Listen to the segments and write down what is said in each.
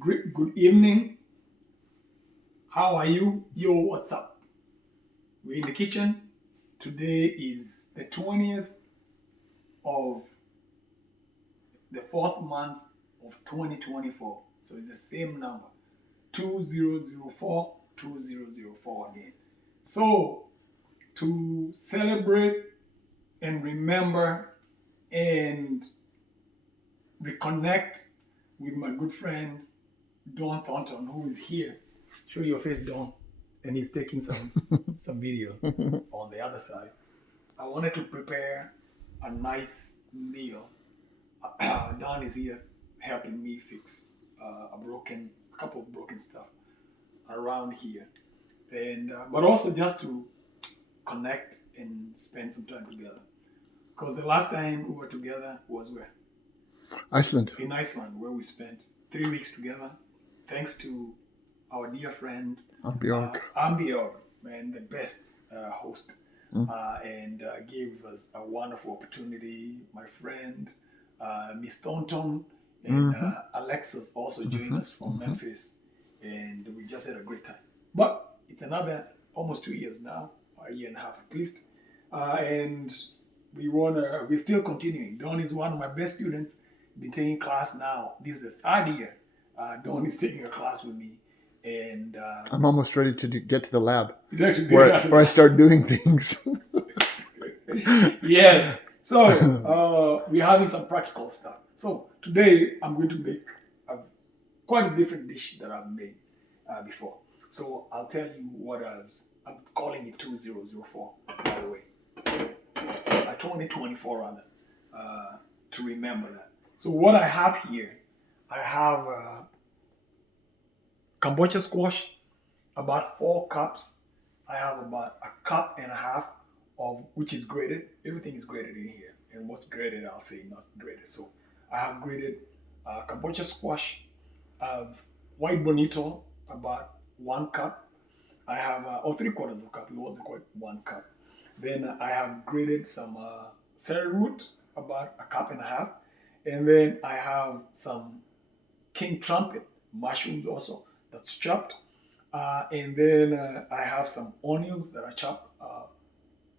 Great, good evening. How are you? Yo, what's up? We're in the kitchen. Today is the 20th of the fourth month of 2024. So it's the same number 2004, 2004 again. So to celebrate and remember and reconnect with my good friend Don Thornton, who is here. Show your face, Don. And he's taking some video on the other side. I wanted to prepare a nice meal. Don is here helping me fix a couple of broken stuff around here, and but also just to connect and spend some time together. Because the last time we were together was where? Iceland. In Iceland, where we spent 3 weeks together. Thanks to our dear friend Bjork. Ambiorg, man, the best host, and gave us a wonderful opportunity. My friend, Miss Thornton, and Alexis also joined us from Memphis, and we just had a great time. But it's another almost 2 years now, a year and a half at least, and we're still continuing. Don is one of my best students. Been taking class now. This is the third year. Don is taking a class with me, and I'm almost ready to get to the lab where where I start doing things. Yes. So we're having some practical stuff. So today I'm going to make quite a different dish that I've made before. So I'll tell you what I'm calling it 2004, by the way. 2024 rather, to remember that. So what I have here, I have kombucha squash, about 4 cups. I have about a cup and a half of which is grated. Everything is grated in here, and what's grated, I'll say not grated. So I have grated kombucha squash. I have white bonito, about 1 cup. I have or 3/4 of a cup. It wasn't quite 1 cup. Then I have grated some celery root, about a cup and a half. And then I have some king trumpet mushrooms also that's chopped. And then I have some onions that are chopped,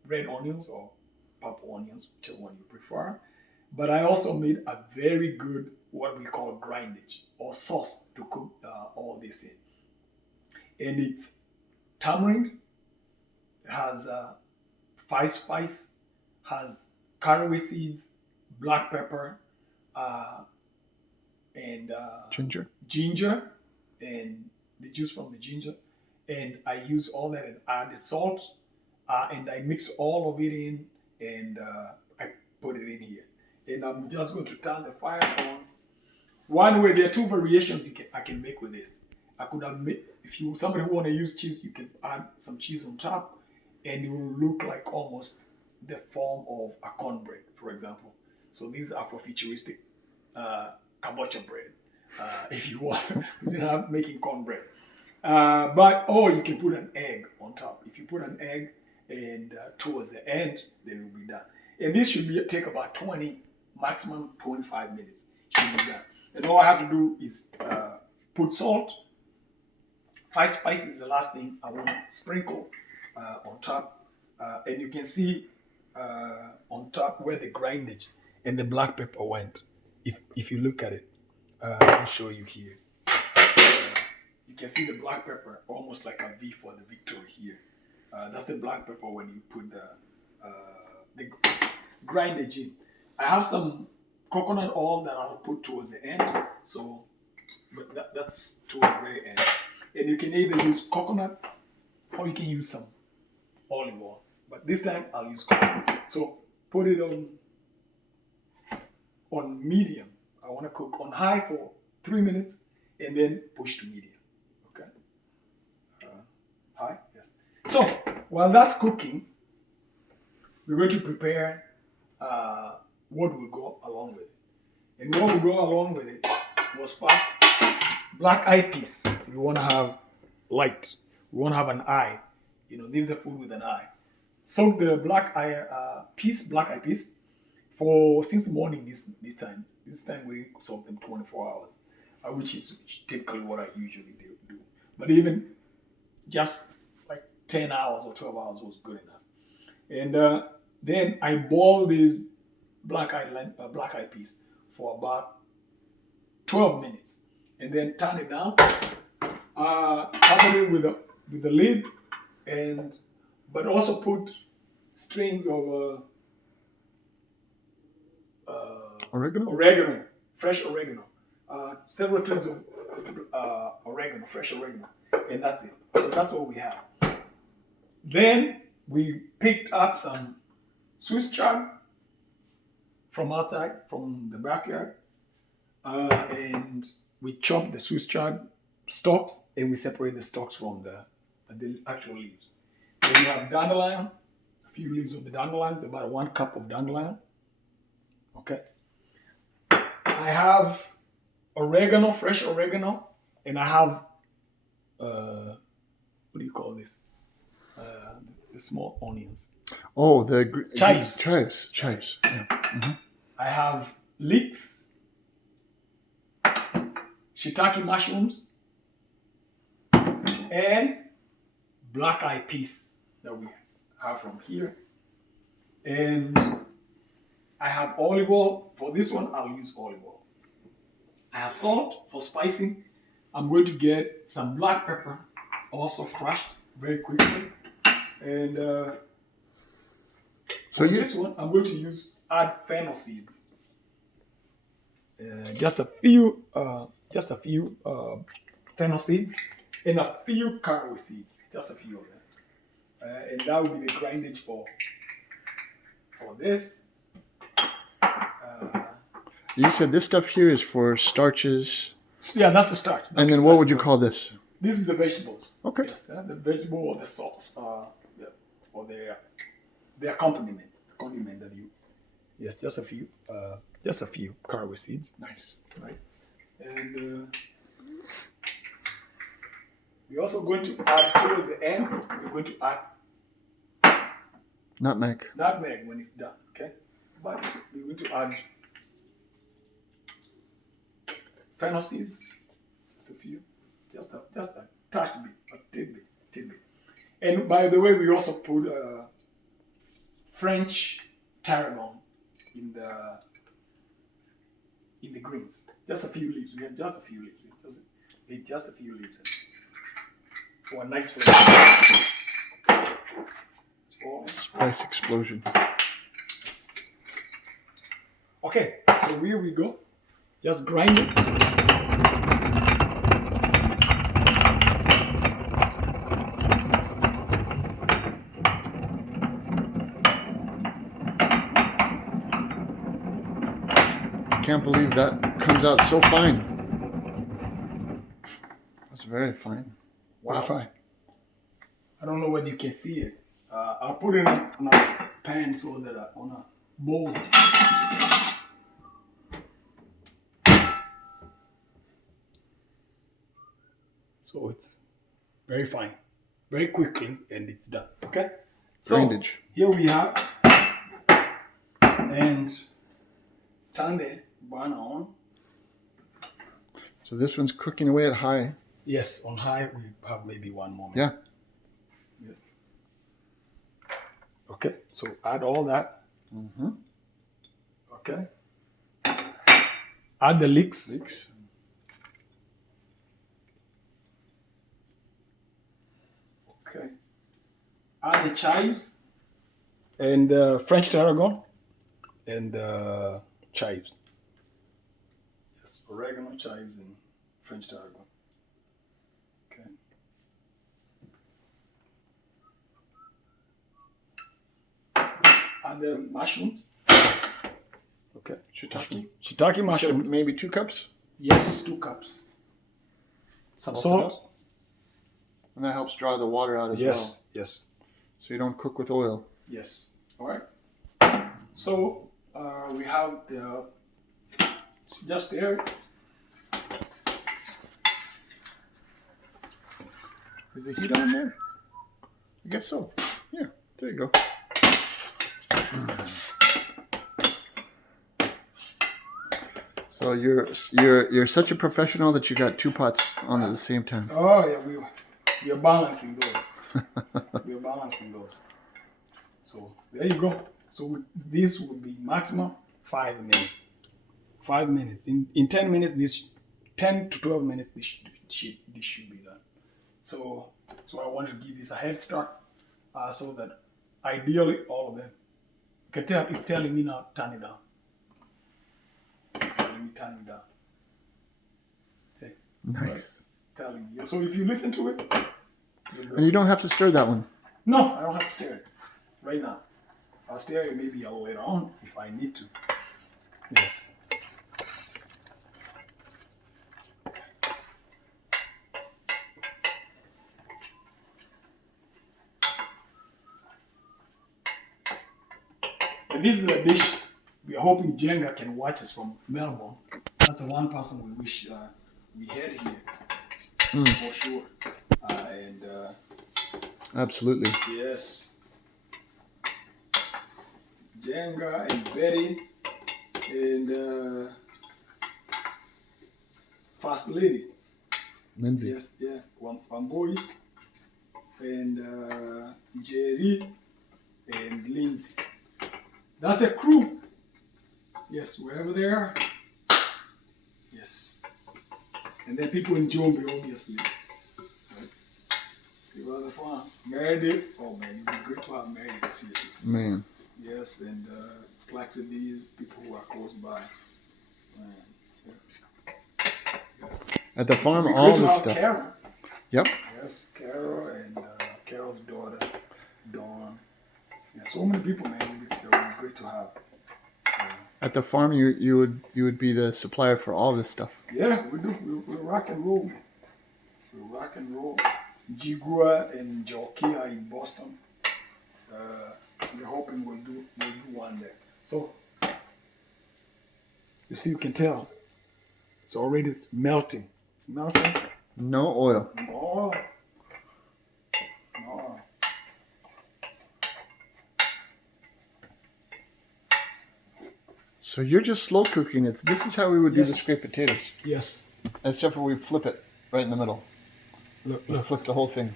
red onions or purple onions, whichever one you prefer. But I also made a very good, what we call grindage or sauce to cook all this in. And it's tamarind, has 5 spice, has caraway seeds, black pepper, and ginger, and the juice from the ginger. And I use all that and added salt, and I mix all of it in, and I put it in here. And I'm just going to turn the fire on. One way, there are 2 variations I can make with this. I could have made, if somebody who want to use cheese, you can add some cheese on top, and it will look like almost the form of a cornbread, for example. So these are for futuristic kombucha bread, if you want, because you're not making cornbread. Or you can put an egg on top. If you put an egg and towards the end, then it will be done. And this should take about 20, maximum 25 minutes. Should be done. And all I have to do is put salt. 5 spices is the last thing I want to sprinkle on top. And you can see on top where the grindage and the black pepper went. If you look at it, I'll show you here. You can see the black pepper almost like a V for the victory here. That's the black pepper when you put the grindage in. I have some coconut oil that I'll put towards the end. So, but that's towards the very end. And you can either use coconut or you can use some olive oil. But this time I'll use coconut. So put it on medium. I want to cook on high for 3 minutes and then push to medium. Okay. High, yes. So while that's cooking, we're going to prepare what will go along with it. And what will go along with it was first black-eyed peas. We want to have light. We want to have an eye. This is a food with an eye. Soak the black-eyed peas, since morning this time. This time we soak them 24 hours. which is typically what I usually do. But even just like 10 hours or 12 hours was good enough. And then I boil these black eyed peas for about 12 minutes, and then turn it down, cover it with the lid, and but also put strings of Oregano? fresh oregano, several strings of oregano, fresh oregano, and that's it. So that's what we have. Then we picked up some Swiss chard from outside, from the backyard, and we chop the Swiss chard stalks, and we separate the stalks from the actual leaves. Then we have dandelion, a few leaves of the dandelions, about 1 cup of dandelion. Okay. I have oregano, fresh oregano, and I have what do you call this? The small onions. Oh, the Chives. Chives. Yeah. Mm-hmm. I have leeks, shiitake mushrooms, and black-eyed peas that we have from here. And I have olive oil. For this one, I'll use olive oil. I have salt for spicing. I'm going to get some black pepper, also crushed very quickly. And So this one, I'm going to add fennel seeds. Just a few fennel seeds, and a few caraway seeds. Just a few of them. And that will be the grindage for this. You said this stuff here is for starches. Yeah, that's the starch. And then what would you call this? This is the vegetables. Okay. Yes, the vegetable or the sauce, or the accompaniment that you. Yes, just a few caraway seeds. Nice. Right, and we're also going to add towards the end. We're going to add Nutmeg when it's done. Okay, but we're going to add fennel seeds, just a few, just a touch bit, a tidbit. And by the way, we also put French tarragon in the greens. Just a few leaves. We have just a few leaves. Just a few leaves for a nice flavor. spice explosion. Okay, so here we go. Just grind it. Can't believe that comes out so fine. That's very fine. Wow. Fine. I don't know whether you can see it. I'll put it on a pan so that on a bowl. So it's very fine, very quickly, and it's done. Okay. So Grindage. here we have, and turn the burner on. So this one's cooking away at high. Yes, on high we have maybe 1 moment. Yeah. Yes. Okay, so add all that. Mm-hmm. Okay. Add the leeks. Okay. Add the chives and French tarragon and chives. Yes, oregano, chives, and French tarragon. Okay. Add the mushrooms. Okay. Shiitake mushroom. So maybe 2 cups? Yes, 2 cups. Some salt. And that helps draw the water out as well. Yes. So you don't cook with oil. Yes. All right. So we have the just there. Is the heat on there? I guess so. Yeah, there you go. So So you're such a professional that you got 2 pots on at the same time. Oh yeah, we are balancing those. We are balancing those. So there you go. So this would be maximum 5 minutes. 5 minutes. In 10 minutes, 10 to 12 minutes, this should be done. So I want to give this a head start, so that ideally all of them. You can tell it's telling me now turn it down. It's telling me turn it down. See? Nice. Right? Telling you. So if you listen to it, And you don't have to stir that one. no, I don't have to stir it right now. I'll stir it maybe a little later on if I need to. Yes. And this is a dish we are hoping Jenga can watch us from Melbourne. That's the one person we wish we had here for sure. And Absolutely. yes, Jenga and Betty and First Lady. Lindsay. Yes, yeah, Wamboi and Jerry and Lindsay. That's a crew. Yes, wherever they are. Yes. And then people in Jombe, obviously. Right? People at the farm. Meredith. Oh man, it would be great to have Meredith here. Man. Yes, and Plaxides, people who are close by. Man. Yeah. Yes. At the farm, It'd be all great to this have stuff. Carol. Yep. Yes, Carol and Carol's daughter, Dawn. Yeah, so many people, man. That would be great to have. At the farm, you would be the supplier for all this stuff. Yeah, we do. We rock and roll, man. We rock and roll. Jigua and Jokia in Boston. We're hoping we'll do one there. So you see, you can tell it's already melting. It's melting. No oil. No. No. So you're just slow cooking it. This is how we would do the Yes. scraped potatoes. Yes. Except for we flip it right in the middle. Look, We look. flip the whole thing.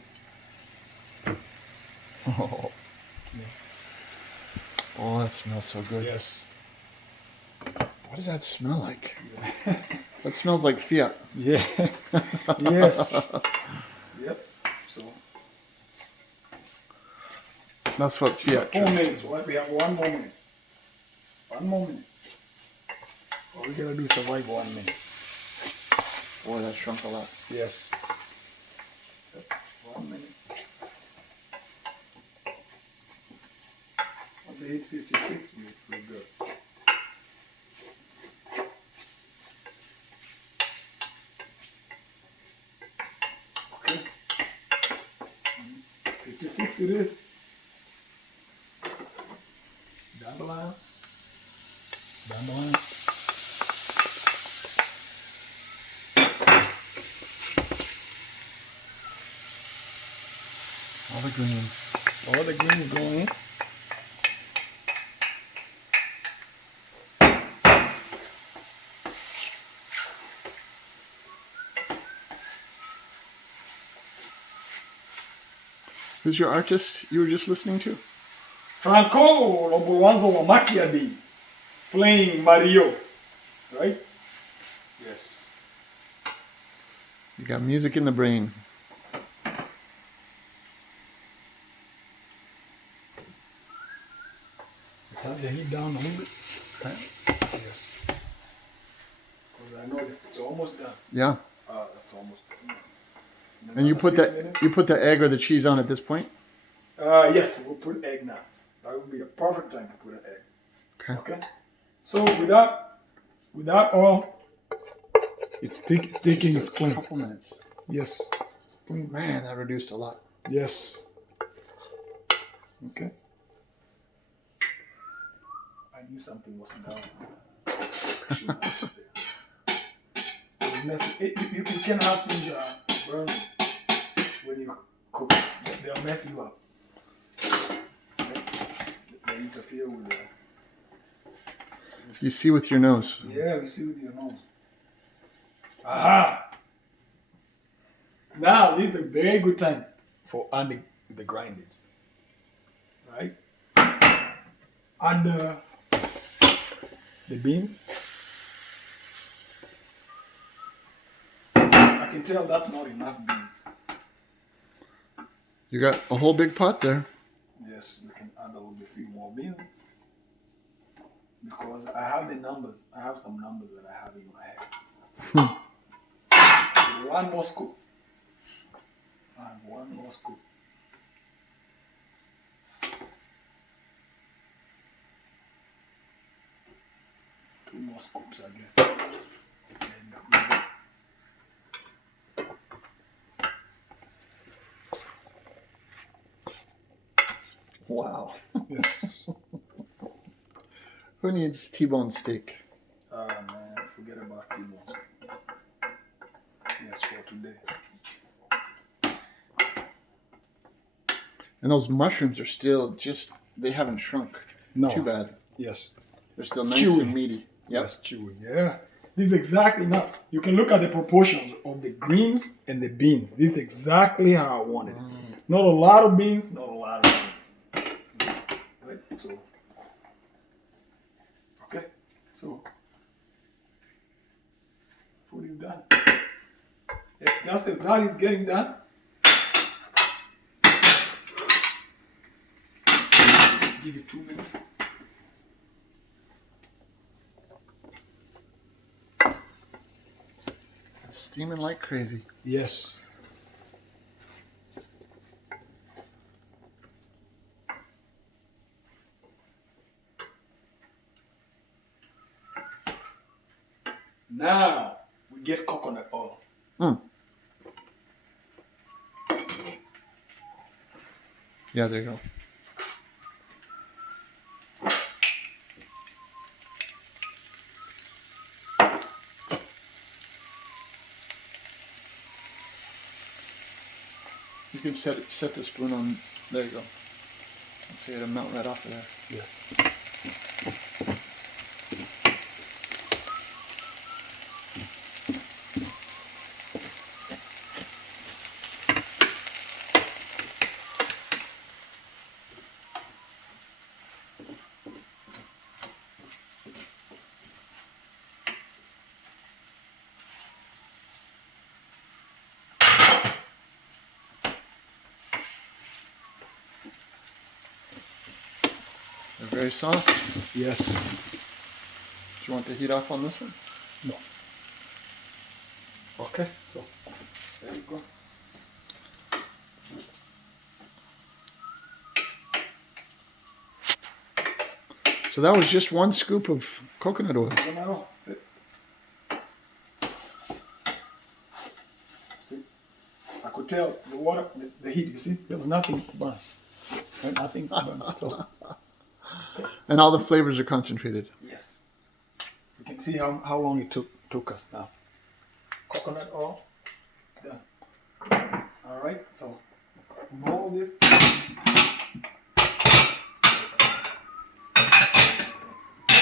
Oh, oh, that smells so good. Yes. What does that smell like? That smells like Fiat. Yeah. Yes. Yep. So That's what Fiat. 4 minutes. What? We have 1 more minute. 1 more minute. All we gotta do is survive 1 minute. Boy, that shrunk a lot. Yes. Yep. 1 minute. Once it hit 56, we're good. Okay. 56 it is. Down the line. Down the line. All the greens. All the greens going in. Who's your artist you were just listening to? Franco Lobulwanzo Wamakiadi playing Mario. Right? Yes. You got music in the brain. Turn the heat down a little bit. Okay. Yes. Because I know that it's almost done. Yeah. That's almost done. And you Another put 6 that minutes. you put the egg or the cheese on at this point? Yes, we'll put egg now. That would be a perfect time to put an egg. Okay. Okay. So without all, it's taking its A clean. couple minutes. Yes. It's clean. Man, that reduced a lot. Yes. Okay. I knew something wasn't down. Should not sit there. It's messy. You can have things burn when you cook. They'll mess you up. Okay? They interfere with You see with your nose. Yeah, we see with your nose. Aha! Now this is a very good time for adding the grindage. Right? Add the beans. I can tell that's not enough beans. You got a whole big pot there. Yes, you can add a little bit few more beans. Because I have the numbers. I have some numbers that I have in my head. One more scoop. And one more scoop. Two more scoops, I guess. And Wow. yes. Who needs T-bone steak? Man, forget about T-bones. Yes, for today. And those mushrooms are still just, they haven't shrunk. No. Too bad. Yes. They're still It's nice chewy. and meaty. Yep. Yes, chewy. Yeah. This is exactly now. You can look at the proportions of the greens and the beans. This is exactly how I want it. Not a lot of beans, not a lot of beans. Yes. Right? So, okay. So, food is done. Just as that is getting done, give it 2 minutes. It's steaming like crazy. Yes. Now we get coconut oil. Yeah, there you go. You can set the spoon on. There you go. Let's see it'll melt right off of there. Yes. They're very soft. Yes. Do you want the heat off on this one? No. Okay. So there you go. So that was just 1 scoop of coconut oil. Coconut oil. That's it. See, I could tell the water, the heat. You see, there was nothing burned. Right? Nothing burned. So And all the flavors are concentrated. yes, you can see how long it took us now. Coconut oil. It's done. All right. So roll this.